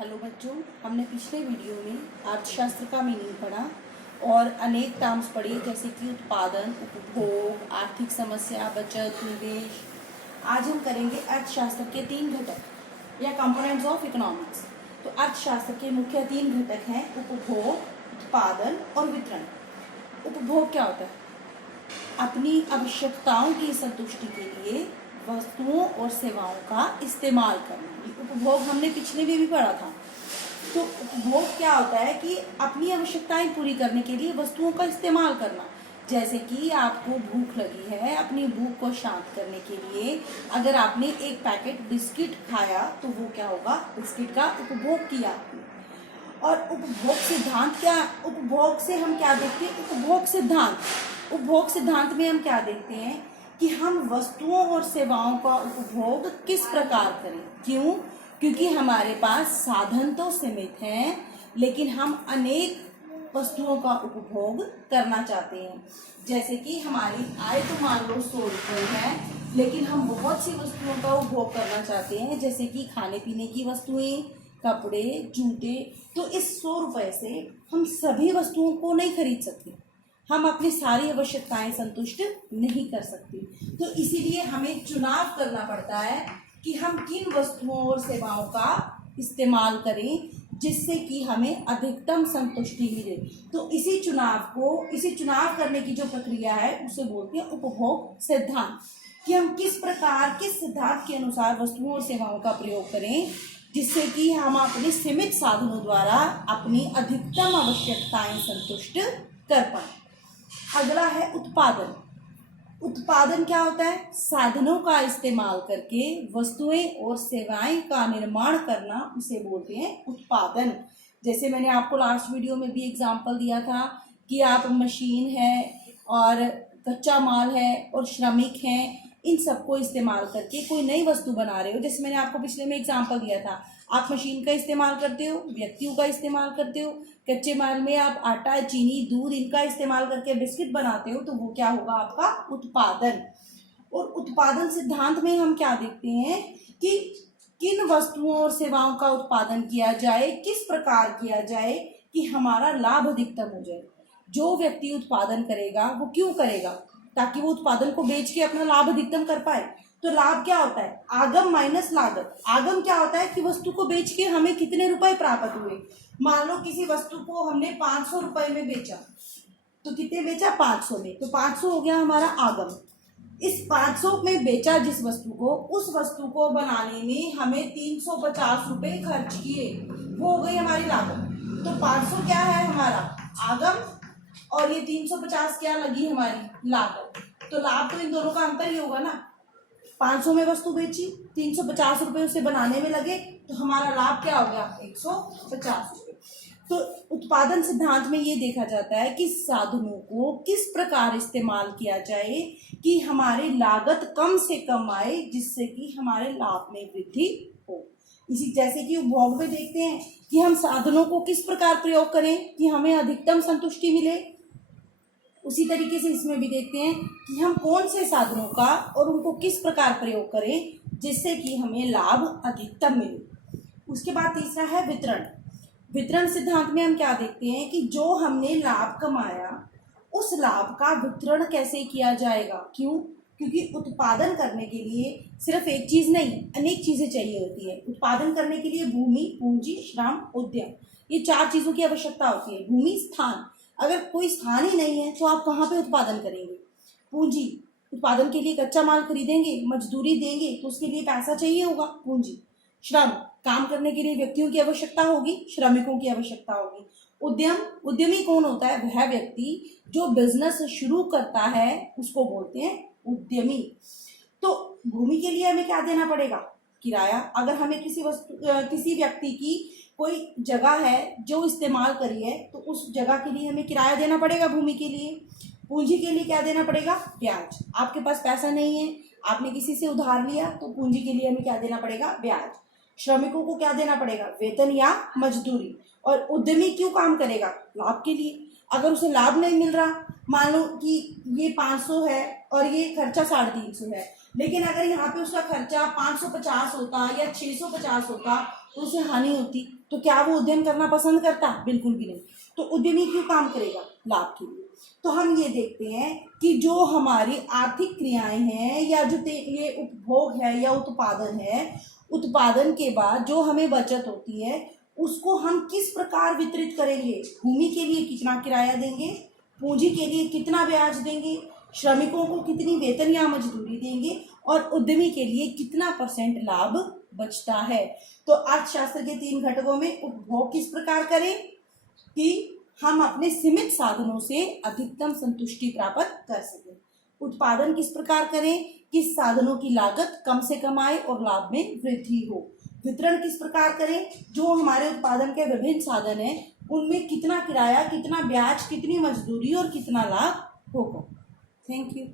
Hello बच्चों, हमने पिछले वीडियो में अर्थशास्त्र का मीनिंग पढ़ा और अनेक टर्म्स पढ़ी जैसे कि उत्पादन, उपभोग, आर्थिक समस्या, बचत, निवेश। आज हम करेंगे अर्थशास्त्र के 3 घटक या कंपोनेंट्स ऑफ इकोनॉमिक्स। तो अर्थशास्त्र के मुख्य 3 घटक हैं उपभोग, उत्पादन और वितरण। उपभोग क्या होता है? अपनी आवश्यकताओं की संतुष्टि के लिए वस्तुओं और सेवाओं का इस्तेमाल करना। ये उपभोग हमने पिछले में भी पढ़ा था। तो उपभोग क्या होता है कि अपनी आवश्यकताएं पूरी करने के लिए वस्तुओं का इस्तेमाल करना। जैसे कि आपको भूख लगी है, अपनी भूख को शांत करने के लिए अगर आपने एक पैकेट बिस्किट खाया तो वो क्या होगा? बिस्किट का उपभोग किया। और उपभोग सिद्धांत क्या? उपभोग से हम क्या देखते हैं? उपभोग सिद्धांत में हम क्या देखते हैं कि हम वस्तुओं और सेवाओं का उपभोग किस प्रकार करें। क्यों? क्योंकि हमारे पास साधन तो सीमित हैं, लेकिन हम अनेक वस्तुओं का उपभोग करना चाहते हैं। जैसे कि हमारी आय तो मान लो 100 रुपये है, लेकिन हम बहुत सी वस्तुओं का उपभोग करना चाहते हैं, जैसे कि खाने पीने की वस्तुएं, कपड़े, जूते। तो इस 100 रुपये से हम सभी वस्तुओं को नहीं खरीद सकते, हम अपनी सारी आवश्यकताएं संतुष्ट नहीं कर सकते। तो इसीलिए हमें चुनाव करना पड़ता है कि हम किन वस्तुओं और सेवाओं का इस्तेमाल करें जिससे कि हमें अधिकतम संतुष्टि मिले। तो इसी चुनाव करने की जो प्रक्रिया है उसे बोलते हैं उपभोग सिद्धांत, कि हम किस सिद्धांत के अनुसार वस्तुओं और सेवाओं का प्रयोग करें जिससे कि हम अपने सीमित साधनों द्वारा अपनी अधिकतम आवश्यकताएं संतुष्ट कर पाए। अगला है उत्पादन। उत्पादन क्या होता है? साधनों का इस्तेमाल करके वस्तुएं और सेवाएं का निर्माण करना, उसे बोलते हैं उत्पादन। जैसे मैंने आपको लास्ट वीडियो में भी एग्जांपल दिया था कि आप मशीन है और कच्चा माल है और श्रमिक हैं, इन सबको इस्तेमाल करके कोई नई वस्तु बना रहे हो। जैसे मैंने आपको पिछले में एग्जांपल दिया था, आप मशीन का इस्तेमाल करते हो, व्यक्तियों का इस्तेमाल करते हो, कच्चे माल में आप आटा, चीनी, दूध इनका इस्तेमाल करके बिस्किट बनाते हो, तो वो क्या होगा? आपका उत्पादन। और उत्पादन सिद्धांत में हम क्या देखते हैं कि किन वस्तुओं और सेवाओं का उत्पादन किया जाए, किस प्रकार किया जाए कि हमारा लाभ अधिकतम हो जाए। जो व्यक्ति उत्पादन करेगा वो क्यों करेगा? ताकि वो उत्पादन को बेच के अपना लाभ अधिकतम कर पाए। तो लाभ क्या होता है? आगम माइनस लागत। आगम क्या होता है कि वस्तु को बेच के हमें कितने रुपए प्राप्त हुए। मान लो किसी वस्तु को हमने 500 रुपए में बेचा, तो कितने बेचा? 500 में। तो 500 हो गया हमारा आगम। इस 500 में बेचा जिस वस्तु को, उस वस्तु को बनाने में हमें 350 रुपए खर्च किए, वो हो गई हमारी लागत। तो 500 क्या है? हमारा आगम, और ये 350 क्या लगी? हमारी लागत। तो लाभ तो इन दोनों का अंतर ही होगा ना। 500 में वस्तु बेची, 350 रुपए उसे बनाने में लगे, तो हमारा लाभ क्या हो गया? 150 रुपए। तो उत्पादन सिद्धांत में ये देखा जाता है कि साधनों को किस प्रकार इस्तेमाल किया जाए कि हमारी लागत कम से कम आए, जिससे कि हमारे लाभ में वृद्धि हो। इसी जैसे कि उपभोग में देखते हैं कि हम साधनों को किस प्रकार प्रयोग करें कि हमें अधिकतम संतुष्टि मिले, उसी तरीके से इसमें भी देखते हैं कि हम कौन से साधनों का और उनको किस प्रकार प्रयोग करें जिससे कि हमें लाभ अधिकतम मिले। उसके बाद तीसरा है वितरण। वितरण सिद्धांत में हम क्या देखते हैं कि जो हमने लाभ कमाया उस लाभ का वितरण कैसे किया जाएगा। क्यों? क्योंकि उत्पादन करने के लिए सिर्फ एक चीज नहीं, अनेक चीजें चाहिए होती है। उत्पादन करने के लिए भूमि, पूंजी, श्रम, उद्यम, ये 4 चीजों की आवश्यकता होती है। भूमि, स्थान, अगर कोई स्थान ही नहीं है तो आप कहाँ पे उत्पादन करेंगे? पूंजी, उत्पादन के लिए कच्चा माल खरीदेंगे, मजदूरी देंगे, तो उसके लिए पैसा चाहिए होगा, पूंजी। श्रम, काम करने के लिए व्यक्तियों की आवश्यकता होगी, श्रमिकों की आवश्यकता होगी। उद्यम, उद्यमी कौन होता है? वह व्यक्ति जो बिजनेस शुरू करता है उसको बोलते हैं उद्यमी। तो भूमि के लिए हमें क्या देना पड़ेगा? किराया। अगर हमें किसी व्यक्ति की कोई जगह है जो इस्तेमाल करी है, तो उस जगह के लिए हमें किराया देना पड़ेगा भूमि के लिए। पूंजी के लिए क्या देना पड़ेगा? ब्याज। आपके पास पैसा नहीं है, आपने किसी से उधार लिया, तो पूंजी के लिए हमें क्या देना पड़ेगा? ब्याज। श्रमिकों को क्या देना पड़ेगा? वेतन या मजदूरी। और उद्यमी क्यों काम करेगा? लाभ के लिए। अगर उसे लाभ नहीं मिल रहा, मान लो कि ये 500 है और ये खर्चा 350 है, लेकिन अगर यहाँ पे उसका खर्चा 550 होता या 650 होता तो उसे हानि होती, तो क्या वो उद्यम करना पसंद करता? बिल्कुल भी नहीं। तो उद्यमी क्यों काम करेगा? लाभ के लिए। तो हम ये देखते हैं कि जो हमारी आर्थिक क्रियाएं हैं या जो ये उपभोग है या उत्पादन है, उत्पादन के बाद जो हमें बचत होती है उसको हम किस प्रकार वितरित करेंगे? भूमि के लिए कितना किराया देंगे, पूंजी के लिए कितना ब्याज देंगे, श्रमिकों को कितनी वेतन या मजदूरी देंगे, और उद्यमी के लिए कितना % लाभ बचता है। तो अर्थशास्त्र के 3 घटकों में उपभोग किस प्रकार करें कि हम अपने सीमित साधनों से अधिकतम संतुष्टि प्राप्त कर सकें। उत्पादन किस प्रकार करें कि साधनों की लागत कम से कम आए और लाभ में वृद्धि हो। वितरण किस प्रकार करें, जो हमारे उत्पादन के विभिन्न साधन हैं उनमें कितना किराया, कितना ब्याज, कितनी मजदूरी और कितना लाभ होगा। Thank you.